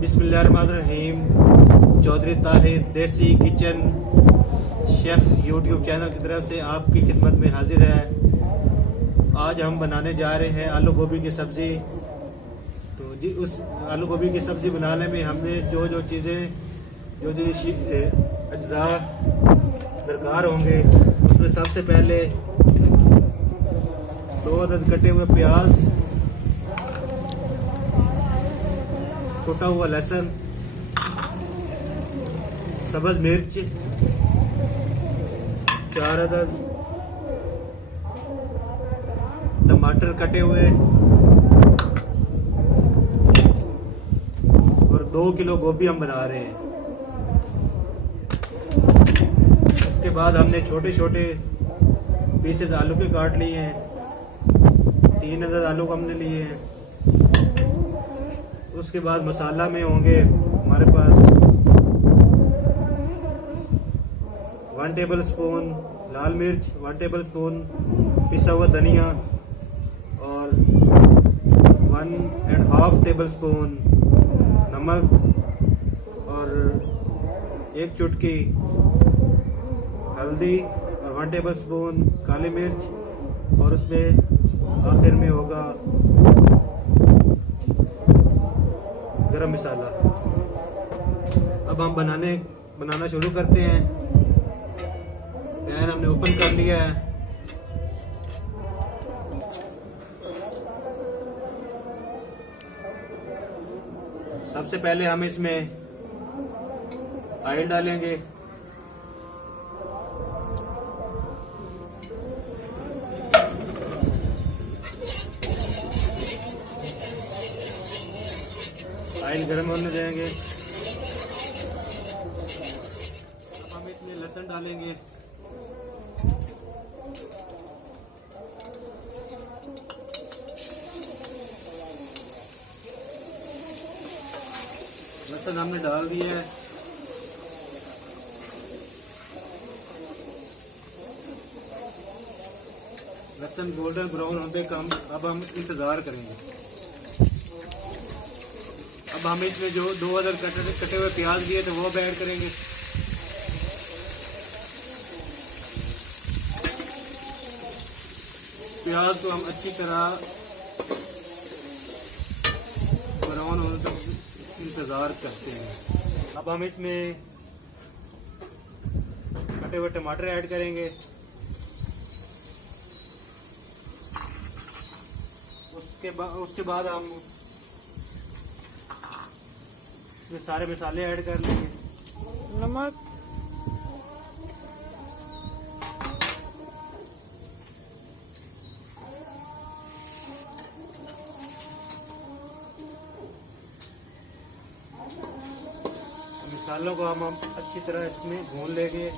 बिस्मिल्लाहिर्रहमानिर्रहीम। चौधरी ताहिर देसी kitchen chef YouTube channel की तरफ से आपकी खिदमत में हाजिर है। आज हम बनाने जा रहे हैं आलू गोभी की सब्ज़ी। तो जी उस आलू गोभी की सब्ज़ी बनाने में हमने जो जो चीज़ें जो अज्जा दरकार होंगे उसमें सबसे पहले 2 अदद कटे हुए प्याज, कटा हुआ लहसुन, सब्ज मिर्च 4 अदद, टमाटर कटे हुए और 2 किलो गोभी हम बना रहे हैं। उसके बाद हमने छोटे छोटे पीसेस आलू के काट लिए हैं। 3 अदद आलू हमने लिए हैं। उसके बाद मसाला में होंगे हमारे पास 1 टेबल स्पून लाल मिर्च, 1 टेबल स्पून पिसा हुआ धनिया और 1.5 टेबल स्पून नमक और 1 चुटकी हल्दी और 1 टेबल स्पून काली मिर्च और उसमें आखिर में होगा गरम मसाला। अब हम बनाना शुरू करते हैं। पैन हमने ओपन कर लिया है। सबसे पहले हम इसमें ऑयल डालेंगे। ऑयल गर्म होने देंगे। अब हम इसमें लहसुन डालेंगे। लहसुन हमने डाल दिया है। लहसुन गोल्डन ब्राउन होने पे अब हम इंतजार करेंगे। अब हम इसमें जो 2 अदद कटे हुए प्याज दिए थे वो ऐड करेंगे। प्याज को हम अच्छी तरह ब्राउन होने तक इंतज़ार करते हैं। अब हम इसमें कटे हुए टमाटर ऐड करेंगे। उसके बाद हम इसमें सारे मसाले ऐड कर लेंगे। नमक, मसालों को हम अच्छी तरह इसमें भून लेंगे।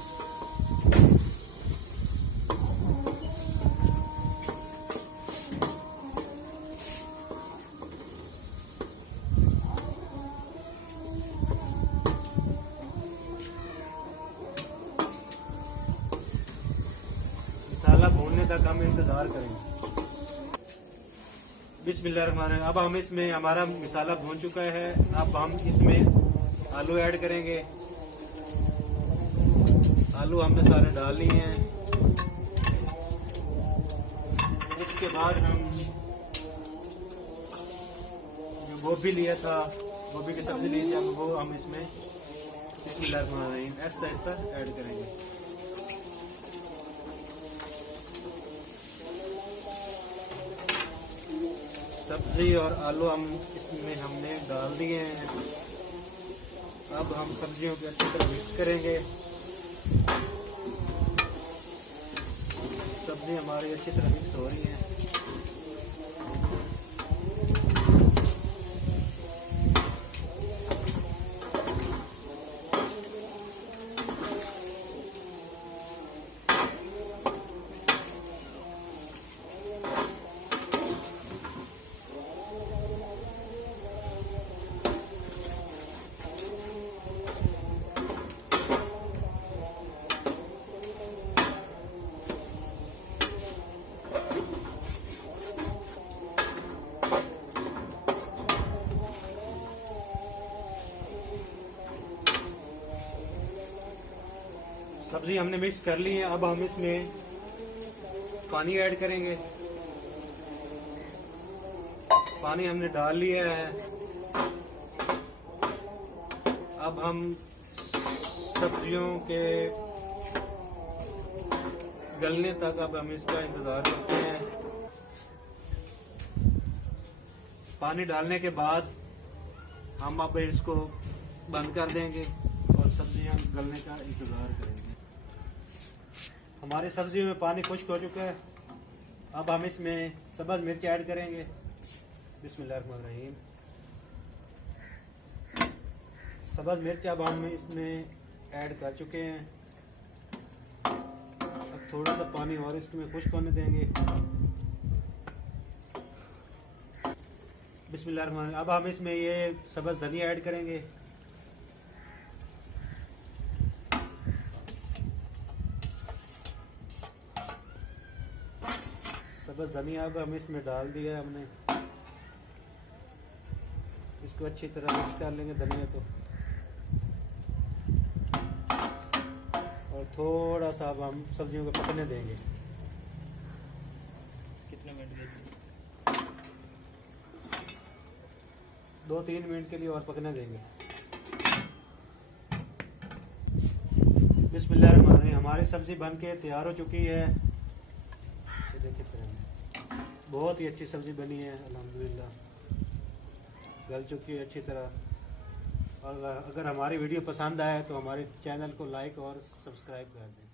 मसाला भूनने तक हम इंतजार करेंगे। बिस्मिल्लाहिर्रहमानिर्रहीम। अब हम इसमें हमारा मसाला भून चुका है। अब हम इसमें आलू ऐड करेंगे। आलू हमने सारे डाल लिए हैं। इसके बाद हम जो गोभी लिया था, गोभी की सब्जी ली थी, वो हम इसमें बिस्मिल्लाहिर्रहमानिर्रहीम ऐसा ऐड करेंगे। सब्जी और आलू हम इसमें हमने डाल दिए हैं। अब हम सब्जियों को अच्छी तरह मिक्स करेंगे। सब्जी हमारी अच्छी तरह मिक्स हो रही है। सब्जी हमने मिक्स कर ली है। अब हम इसमें पानी ऐड करेंगे। पानी हमने डाल लिया है। अब हम सब्जियों के गलने तक अब हम इसका इंतज़ार करते हैं। पानी डालने के बाद हम अब इसको बंद कर देंगे और सब्जियां गलने का इंतज़ार करेंगे। हमारी सब्जियों में पानी खुश्क हो चुका है। अब हम इसमें सब्ज़ मिर्च ऐड करेंगे। बिस्मिल्लाहिर्रहमानिर्रहीम। सब्ज़ मिर्च अब हम इसमें ऐड कर चुके हैं। अब थोड़ा सा पानी और इसमें खुश्क होने देंगे। बिस्मिल्लाहिर्रहमानिर्रहीम। अब हम इसमें ये सब्ज़ धनिया ऐड करेंगे। सब्ज़ धनिया अब हम इसमें डाल दिया है हमने। इसको अच्छी तरह मिक्स कर लेंगे धनिया को, और थोड़ा सा अब हम सब्जियों को पकने देंगे। कितने मिनट के? 2-3 मिनट के लिए और पकने देंगे। बिस्मिल्लाहिर्रहमानिर्रहीम। हमारी सब्जी बन के तैयार हो चुकी है। ये देखिए फ्रेंड, बहुत ही अच्छी सब्जी बनी है अल्हम्दुलिल्लाह। गल चुकी है अच्छी तरह। और अगर हमारी वीडियो पसंद आए तो हमारे चैनल को लाइक और सब्सक्राइब कर दें।